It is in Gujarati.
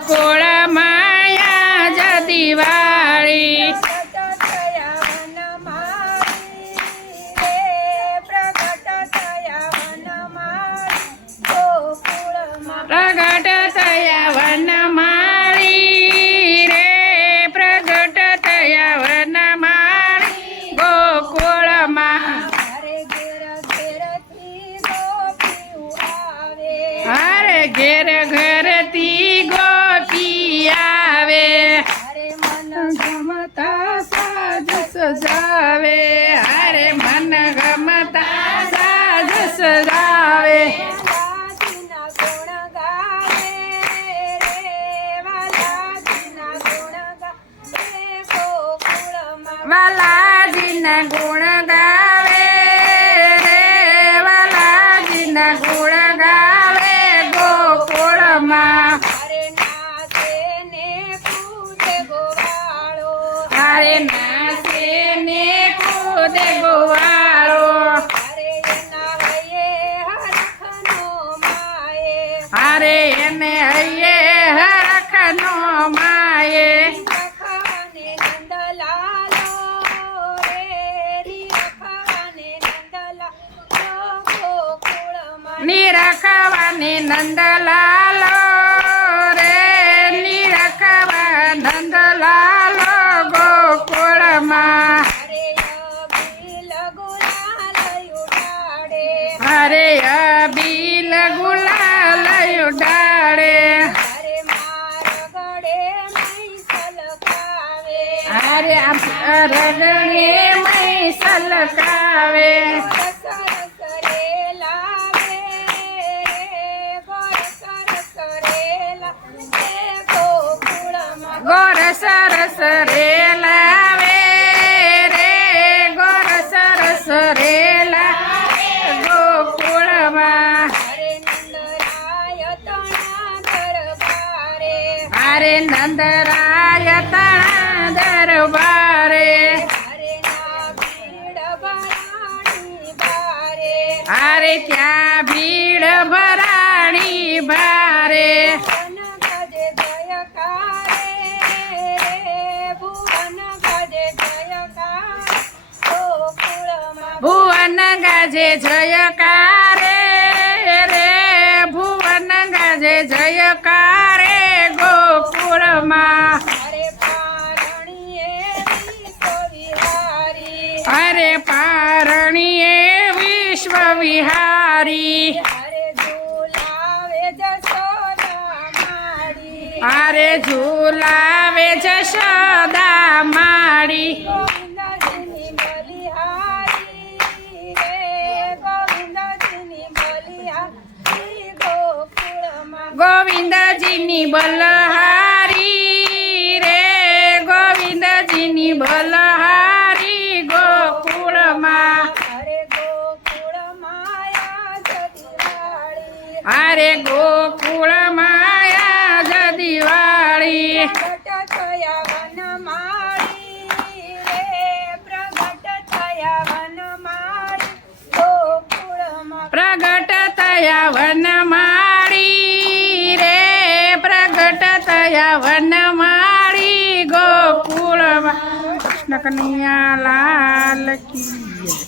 કોળ માયા જ દિવાળી પ્રગટ થયા વનમાળી રે પ્રગટ થયા વનમાળી ગોકુળમાં હારે ઘેર ઘરથી ગોપી આવે મન ગમતા સાજ સજાવે હારે મન ગમતા સાજ સજાવે વાલાજીના ગુણ ગાવે રે વાલાજીના ગુણ ગાવે ગોકુળમાં હારે નાસે ને કૂદે ગોવાળો હારે એને હૈયે હરખનો માયે નિરખવાને નંદલાલો રે નિરખવા નંદલાલો ગોકુળમાં હરે અબીલ ગુલાલ ઉડાડે હરે રગડે મય સલકાવે ગોર સરસ રે લાવે રે ગોર સરસ રે લાવે ગોકુળમાં હારે નંદરાય તણા દરબારે હારે ત્યાં ભીડ ભરાણી ભારે ભુવન ગાજે જયકારે રે ભુવન ગાજે જયકારે ગોકુળમાં અરે પારણીએ વિશ્વ વિહારી અરે ઝુલાવે જશોદા માડી ગોવિંદજીની બલહારી રે ગોવિંદજીની બલહારી ગોકુળમાં અરે ગોકુળ માયા જ દિવાળી પ્રગટ થયા વનમાળી રે પ્રગટ થયા વનમાળી ગોકુળમાં કૃષ્ણ કનૈયા લાલ કી